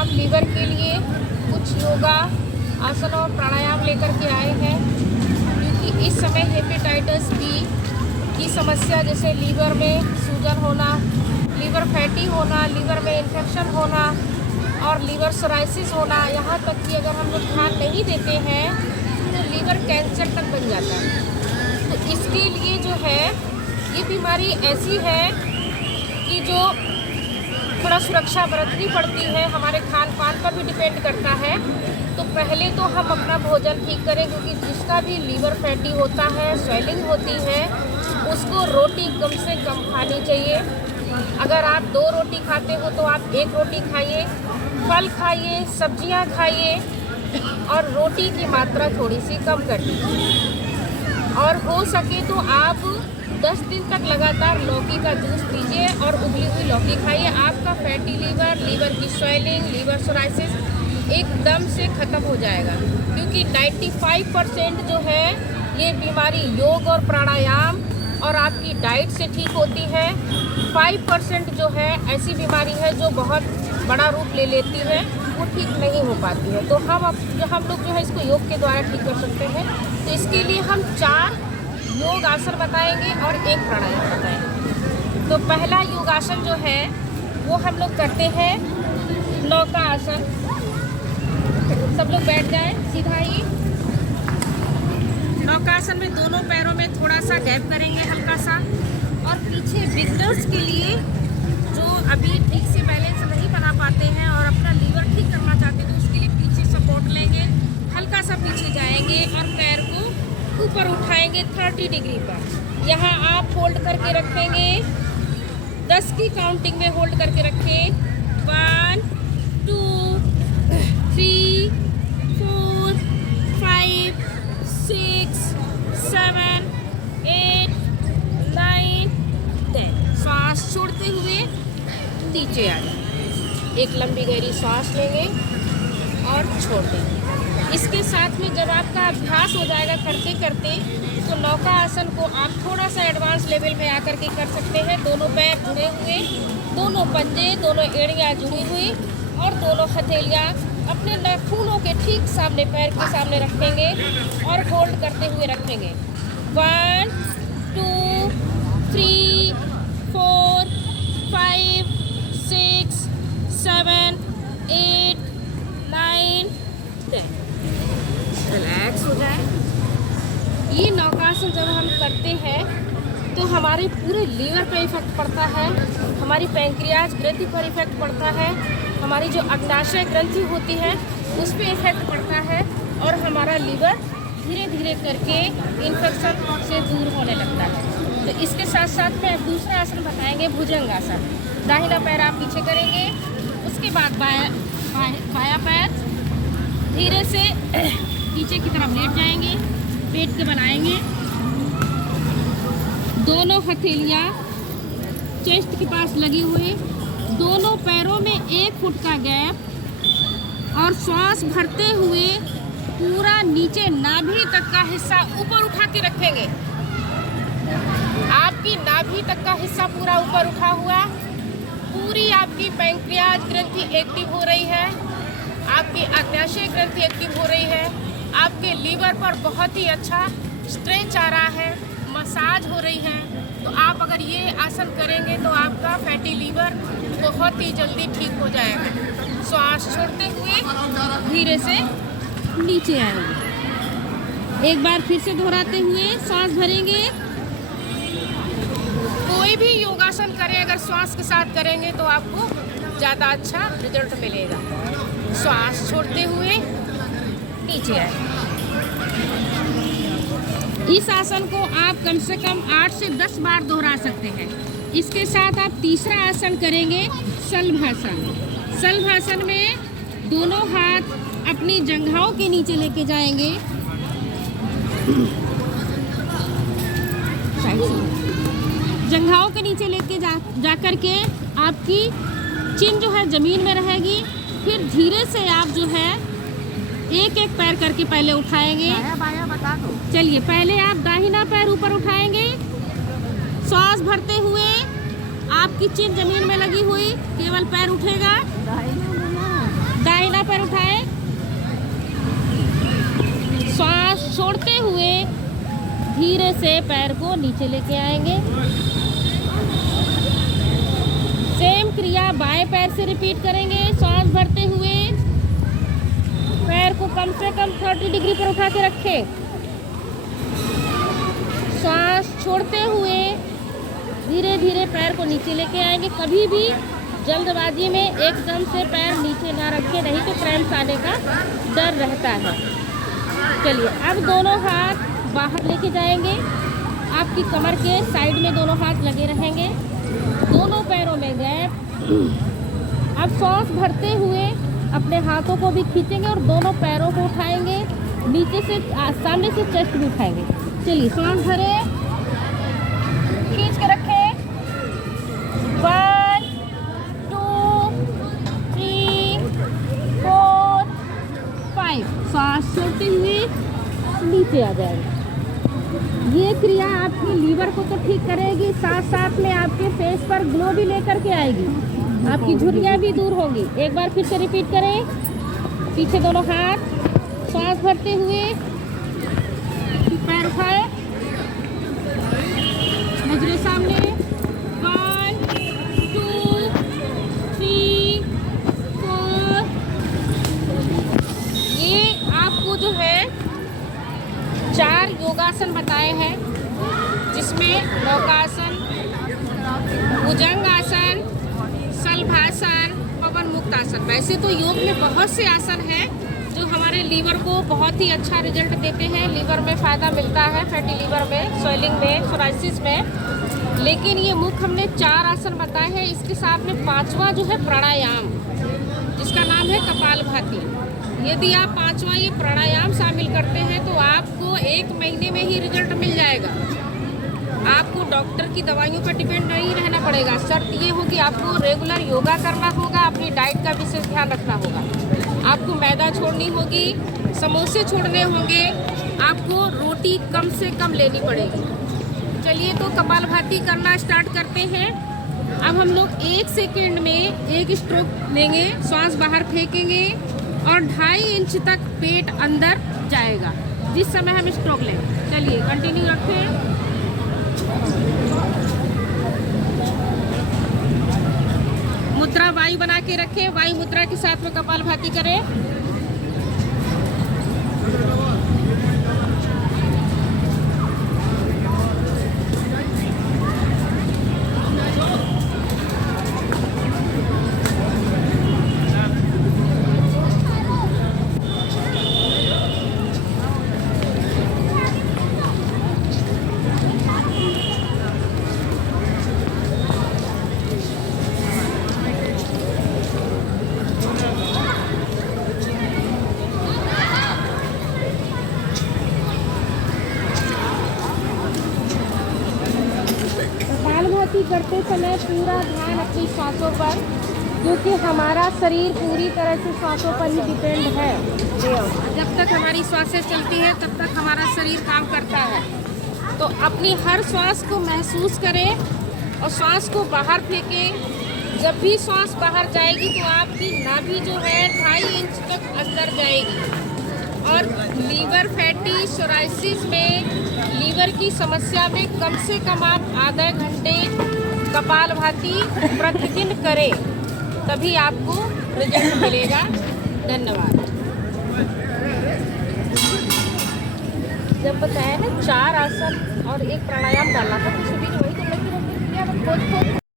हम लीवर के लिए कुछ योगा आसन और प्राणायाम लेकर के आए हैं, क्योंकि इस समय हेपेटाइटिस बी की समस्या, जैसे लीवर में सूजन होना, लीवर फैटी होना, लीवर में इन्फेक्शन होना और लीवर सोराइसिस होना, यहाँ तक कि अगर हम लोग ध्यान नहीं देते हैं तो लीवर कैंसर तक बन जाता है। तो इसके लिए जो है ये बीमारी ऐसी है कि जो थोड़ा सुरक्षा बरतनी पड़ती है, हमारे खान पान पर भी डिपेंड करता है। तो पहले तो हम अपना भोजन ठीक करें, क्योंकि जिसका भी लीवर फैटी होता है, स्वेलिंग होती है, उसको रोटी कम से कम खानी चाहिए। अगर आप 2 रोटी खाते हो तो आप 1 रोटी खाइए, फल खाइए, सब्जियां खाइए और रोटी की मात्रा थोड़ी सी कम कर दीजिए। और हो सके तो आप 10 दिन तक लगातार लौकी का जूस पीजिए और उबली हुई लौकी खाइए। आपका फैटी लीवर, लीवर की स्वेलिंग, लीवर सोराइसिस एकदम से ख़त्म हो जाएगा, क्योंकि 95% जो है ये बीमारी योग और प्राणायाम और आपकी डाइट से ठीक होती है। 5% जो है ऐसी बीमारी है जो बहुत बड़ा रूप ले लेती है, वो ठीक नहीं हो पाती है। तो हम लोग जो है इसको योग के द्वारा ठीक कर सकते हैं। तो इसके लिए हम 4 योग आसन बताएंगे और 1 प्राणायाम बताएंगे। तो पहला योगासन जो है वो हम लोग करते हैं नौका आसन। सब लोग बैठ जाएं सीधा ही। नौकासन में दोनों पैरों में थोड़ा सा गैप करेंगे हल्का सा, और पीछे बिगनर्स के लिए जो अभी ठीक से बैलेंस नहीं बना पाते हैं और अपना लीवर ठीक करना चाहते हैं, तो उसके लिए पीछे सपोर्ट लेंगे, हल्का सा पीछे जाएंगे और पैर को ऊपर उठाएंगे 30 डिग्री पर। यहाँ आप होल्ड करके रखेंगे, 10 की काउंटिंग में होल्ड करके रखें। 1 2 3 4 5 6 7 8 9 10। सांस छोड़ते हुए नीचे आ जाए। एक लंबी गहरी सांस लेंगे और छोड़ देंगे। इसके साथ में जब आपका अभ्यास हो जाएगा करते करते, तो नौका आसन को आप थोड़ा सा एडवांस लेवल में आकर के कर सकते हैं। दोनों पैर जुड़े हुए, दोनों पंजे, दोनों एड़ियाँ जुड़ी हुई और दोनों हथेलियाँ अपने नाखूनों के ठीक सामने पैर के सामने रखेंगे और होल्ड करते हुए रखेंगे। 1 2 3 4 5 6 7 8 9 10। रिलैक्स हो जाए। ये नौकासन जब हम करते हैं तो हमारे पूरे लीवर पे इफेक्ट पड़ता है, हमारी पैंक्रियाज ग्रंथि पर इफेक्ट पड़ता है, हमारी जो अग्नाशय ग्रंथि होती है उस पर इफेक्ट पड़ता है और हमारा लीवर धीरे धीरे करके इन्फेक्शन से दूर होने लगता है। तो इसके साथ साथ में दूसरा आसन बताएंगे भुजंग आसन। दाहिना पैर आप पीछे करेंगे, उसके बाद बायां पैर धीरे से पीछे की तरफ लेट जाएंगे, पेट के बनाएंगे। दोनों हथेलियाँ चेस्ट के पास लगी हुई, दोनों पैरों में 1 फुट का गैप और श्वास भरते हुए पूरा नीचे नाभि तक का हिस्सा ऊपर उठा के रखेंगे। आपकी नाभि तक का हिस्सा पूरा ऊपर उठा हुआ, पूरी आपकी पैंक्रियाज ग्रंथि एक्टिव हो रही है, आपकी अग्नाशय ग्रंथि एक्टिव हो रही है, आपके लीवर पर बहुत ही अच्छा स्ट्रेच आ रहा है, मसाज हो रही है। तो आप अगर ये आसन करेंगे तो आपका फैटी लीवर बहुत ही जल्दी ठीक हो जाएगा। श्वास छोड़ते हुए धीरे से नीचे आएंगे। एक बार फिर से दोहराते हुए सांस भरेंगे। कोई भी योगासन करें अगर श्वास के साथ करेंगे तो आपको ज़्यादा अच्छा रिजल्ट मिलेगा। श्वास छोड़ते हुए नीचे आए। इस आसन को आप कम से कम 8 से 10 बार दोहरा सकते हैं। इसके साथ आप तीसरा आसन करेंगे शलभासन। शलभासन में दोनों हाथ अपनी जंघाओं के नीचे लेके जाएंगे। जंघाओं के नीचे लेके जा करके आपकी चिन जो है ज़मीन में रहेगी। फिर धीरे से आप जो है एक एक पैर करके पहले उठाएंगे। बाया बता दो। चलिए, पहले आप दाहिना पैर ऊपर उठाएंगे, सांस भरते हुए आपकी चिन जमीन में लगी हुई, केवल पैर उठेगा। धीरे से पैर को नीचे लेके आएंगे। सेम क्रिया बाएं पैर से रिपीट करेंगे। सांस भरते हुए पैर को कम से कम 30 डिग्री पर उठा के रखें। सांस छोड़ते हुए धीरे धीरे पैर को नीचे लेके आएंगे। कभी भी जल्दबाजी में एकदम से पैर नीचे ना रखें, नहीं तो क्रैम्प्स आने का डर रहता है। चलिए, अब दोनों हाथ बाहर लेके जाएंगे। आपकी कमर के साइड में दोनों हाथ लगे रहेंगे, दोनों पैरों में गैप। अब सांस भरते हुए अपने हाथों को भी खींचेंगे और दोनों पैरों को उठाएंगे, नीचे से सामने से चेस्ट भी उठाएंगे। चलिए, सांस भरें, खींच के रखें। 1 2 3 4 5। सांस छोड़ते हुए नीचे आ जाएंगे। ये क्रिया आपके लीवर को तो ठीक करेगी, साथ साथ में आपके फेस पर ग्लो भी लेकर के आएगी, आपकी झुर्रियाँ भी दूर होंगी। एक बार फिर से रिपीट करें। पीछे दोनों हाथ, सांस भरते हुए पैर उठाए, नजरें सामने। 1 2 3 4। ये आपको जो है 4 योगासन बताए हैं, जिसमें नौकासन, भुजंगासन, शलभासन, पवन मुक्तासन। वैसे तो योग में बहुत से आसन हैं जो हमारे लीवर को बहुत ही अच्छा रिजल्ट देते हैं। लीवर में फ़ायदा मिलता है, फैटी लीवर में, स्वेलिंग में, सोराइसिस में। लेकिन ये मुख्य हमने 4 आसन बताए हैं। इसके साथ में 5वां जो है प्राणायाम, जिसका नाम है कपालभाति। यदि आप 5वां ये प्राणायाम शामिल करते हैं तो आपको 1 महीने में ही रिजल्ट मिल जाएगा। आपको डॉक्टर की दवाइयों पर डिपेंड नहीं रहना पड़ेगा। शर्त ये होगी आपको रेगुलर योगा करना होगा, अपनी डाइट का विशेष ध्यान रखना होगा, आपको मैदा छोड़नी होगी, समोसे छोड़ने होंगे, आपको रोटी कम से कम लेनी पड़ेगी। चलिए, तो कपालभाति करना स्टार्ट करते हैं। अब हम लोग 1 सेकेंड में 1 स्ट्रोक लेंगे, सांस बाहर फेंकेंगे और 2.5 इंच तक पेट अंदर जाएगा जिस समय हम स्ट्रोक लें। चलिए, कंटिन्यू रखें। मुद्रा वायु बना के रखें, वायु मुद्रा के साथ में कपालभाति करें। करते समय पूरा ध्यान अपनी सांसों पर, क्योंकि हमारा शरीर पूरी तरह से सांसों पर ही डिपेंड है। जब तक हमारी सांसें चलती है तब तक हमारा शरीर काम करता है। तो अपनी हर सांस को महसूस करें और सांस को बाहर फेंकें। जब भी सांस बाहर जाएगी तो आपकी नाभि जो है 2.5 इंच तक अंदर जाएगी। और लीवर फैटी सोराइसिस में, लीवर की समस्या में कम से कम आप आधे घंटे कपालभाति प्रतिदिन करें, तभी आपको रिजल्ट मिलेगा। धन्यवाद। जब बताया ना 4 आसन और 1 प्राणायाम डालना था, तो सभी वही तो लगी रहती है।